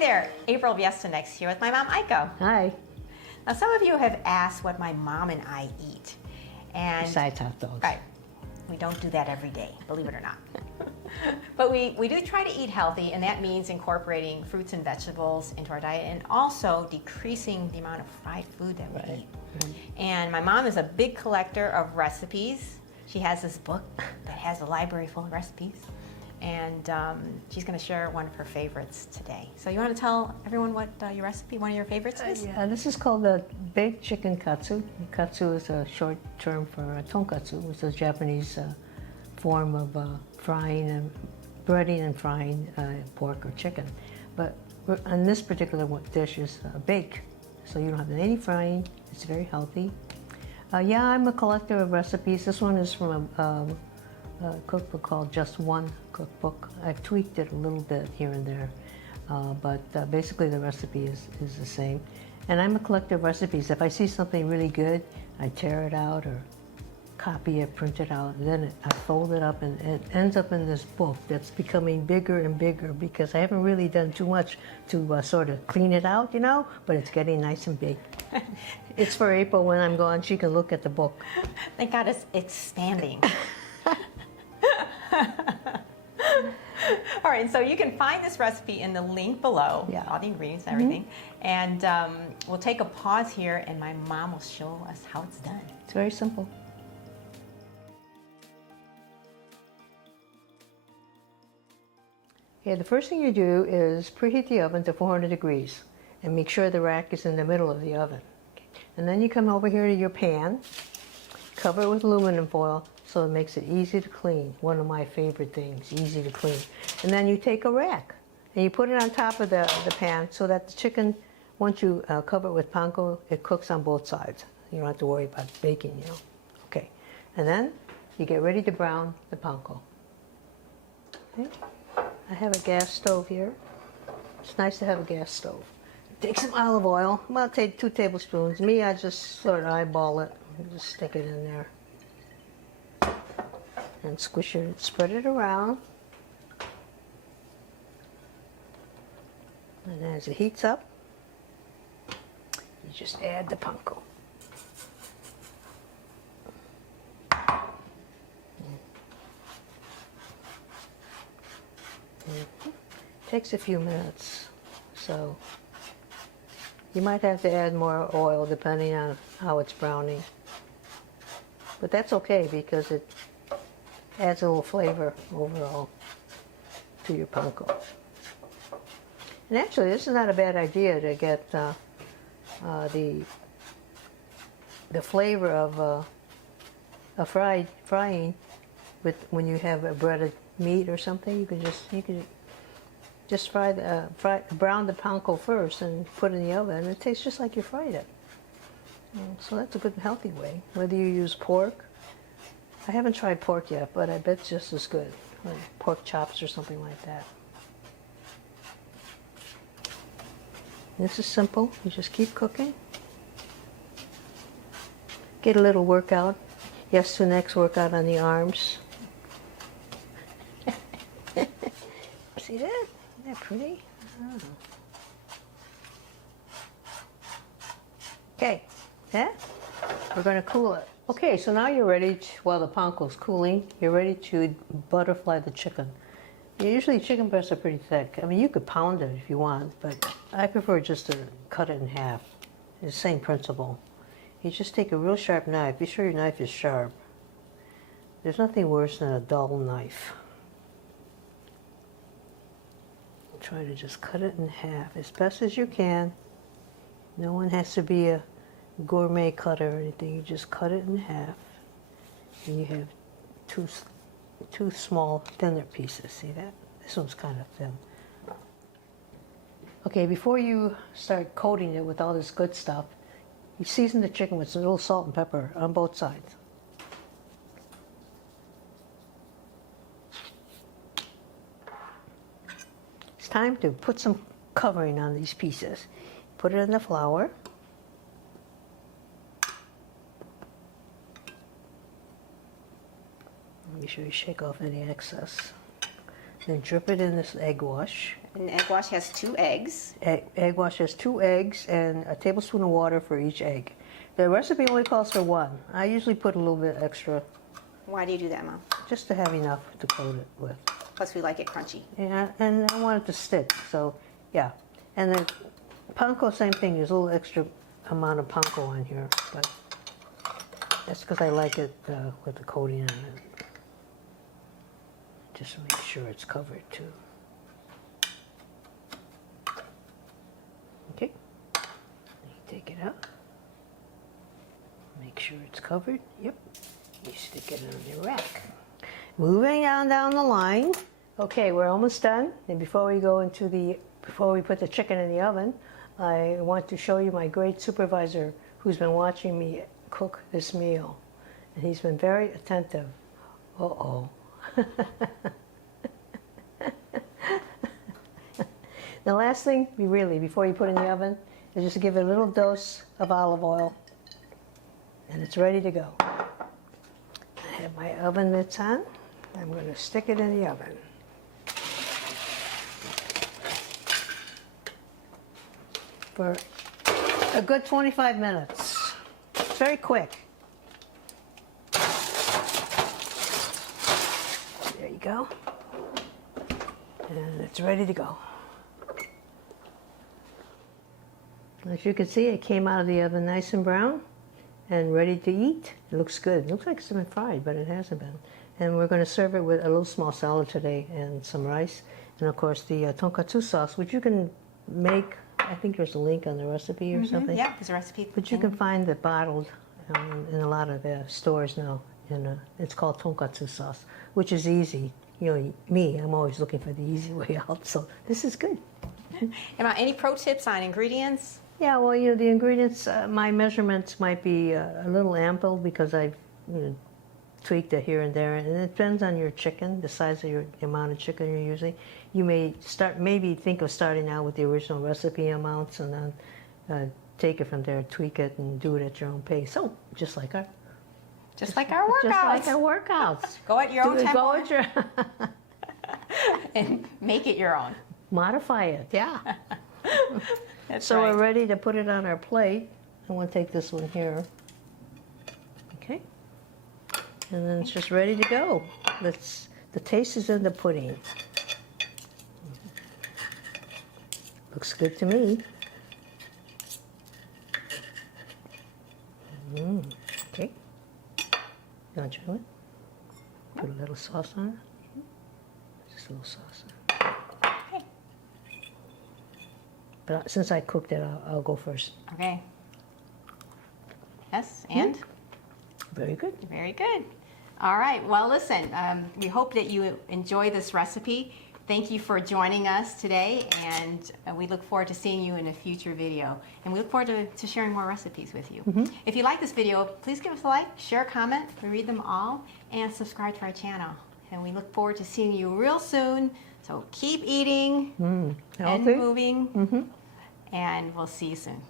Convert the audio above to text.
there, April of yes2next here with my mom, Aiko. Hi. Now, some of you have asked what my mom and I eat. And Besides hot dogs. right, we don't do that every day, believe it or not. But we do try to eat healthy, and that means incorporating fruits and vegetables into our diet and also decreasing the amount of fried food that we eat. Mm-hmm. And my mom is a big collector of recipes. She has this book that has a library full of recipes. And she's going to share one of her favorites today. So you want to tell everyone what your recipe, one of your favorites is? Yeah, this is called the Baked Chicken Katsu. Katsu is a short term for tonkatsu, which is a Japanese form of frying breading and frying pork or chicken. But on this particular dish is bake, so you don't have any frying. It's very healthy. Yeah, I'm a collector of recipes. This one is from a cookbook called Just One cookbook. I've tweaked it a little bit here and there, but basically the recipe is the same. And I'm a collector of recipes. If I see something really good, I tear it out or copy it, print it out, and then I fold it up, and it ends up in this book that's becoming bigger and bigger because I haven't really done too much to sort of clean it out, you know, but it's getting nice and big. It's for April. When I'm gone, she can look at the book. Thank God it's expanding. All right, so you can find this recipe in the link below, all the ingredients and everything. And we'll take a pause here, and my mom will show us how it's done. It's very simple. Okay, the first thing you do is preheat the oven to 400 degrees and make sure the rack is in the middle of the oven. Okay. And then you come over here to your pan, cover it with aluminum foil so it makes it easy to clean. One of my favorite things, easy to clean. And then you take a rack and you put it on top of the pan so that the chicken, once you cover it with panko, it cooks on both sides. You don't have to worry about baking, you know. Okay, and then you get ready to brown the panko. Okay. I have a gas stove here. It's nice to have a gas stove. Take some olive oil, about 2 tablespoons. Me, I just sort of eyeball it. Just stick it in there. And squish it, spread it around. And as it heats up, you just add the panko. Takes a few minutes, so you might have to add more oil depending on how it's browning. But that's okay because it adds a little flavor overall to your panko. And actually, this is not a bad idea to get the flavor of a frying with when you have a breaded meat or something. You can just brown the panko first and put it in the oven, and it tastes just like you fried it. So that's a good healthy way. Whether you use pork, I haven't tried pork yet, but I bet it's just as good, like pork chops or something like that. This is simple. You just keep cooking. Get a little workout. yes2next workout on the arms. See that? Isn't that pretty? Oh. Okay, that we're going to cool it. Okay, so now you're ready to, while the panko's cooling, you're ready to butterfly the chicken. Usually chicken breasts are pretty thick. I mean, you could pound it if you want, but I prefer just to cut it in half. It's the same principle. You just take a real sharp knife. Be sure your knife is sharp. There's nothing worse than a dull knife. Try to just cut it in half as best as you can. No one has to be a gourmet cutter or anything. You just cut it in half, and you have two small, thinner pieces. See that? This one's kind of thin. Okay, before you start coating it with all this good stuff, you season the chicken with some little salt and pepper on both sides. It's time to put some covering on these pieces. Put it in the flour. Be sure you shake off any excess. Then drip it in this egg wash. And egg wash has 2 eggs. Egg wash has 2 eggs and a tablespoon of water for each egg. The recipe only calls for 1. I usually put a little bit extra Why do you do that, Mom? just to have enough to coat it with. Plus we like it crunchy. Yeah, and I want it to stick, so yeah. And then panko, same thing. There's a little extra amount of panko on here, but that's because I like it with the coating on it. Just make sure it's covered too. Okay, you take it out. Make sure it's covered. Yep. You stick it on your rack. Moving on down the line. Okay, we're almost done. And before we put the chicken in the oven, I want to show you my great supervisor who's been watching me cook this meal. And he's been very attentive. Uh-oh. The last thing, before you put it in the oven, is just give it a little dose of olive oil. And it's ready to go. I have my oven mitts on. I'm going to stick it in the oven. For a good 25 minutes. It's very quick. There you go. And it's ready to go. As you can see, it came out of the oven nice and brown and ready to eat. It looks good. It looks like it's been fried, but it hasn't been. And we're going to serve it with a little small salad today and some rice. And of course the tonkatsu sauce, which you can make. I think there's a link on the recipe or something. Yeah, there's a recipe. But you can find it bottled in a lot of stores now. It's called tonkatsu sauce, which is easy. You know, me, I'm always looking for the easy way out. So this is good. Any pro tips on ingredients? Yeah, well, the ingredients, my measurements might be a little ample because I've tweaked it here and there, and it depends on your chicken, the size of the amount of chicken you're using. You may maybe think of starting out with the original recipe amounts and then take it from there, tweak it, and do it at your own pace. So, just like our workouts. Just like our workouts. Go at your own tempo. Go at your and make it your own. Modify it, yeah. That's So right. we're ready to put it on our plate. I want to take this one here. Okay. And then it's just ready to go. The taste is in the pudding. Looks good to me. Okay. You want to try it? Put a little sauce on it. Just a little sauce on it. Okay. But since I cooked it, I'll go first. Okay. Yes, and? Very good. Very good. All right. Well, listen, we hope that you enjoy this recipe. Thank you for joining us today, and we look forward to seeing you in a future video. And we look forward to sharing more recipes with you. If you like this video, please give us a like, share a comment, we read them all, and subscribe to our channel. And we look forward to seeing you real soon. So keep eating and Healthy. moving, and we'll see you soon.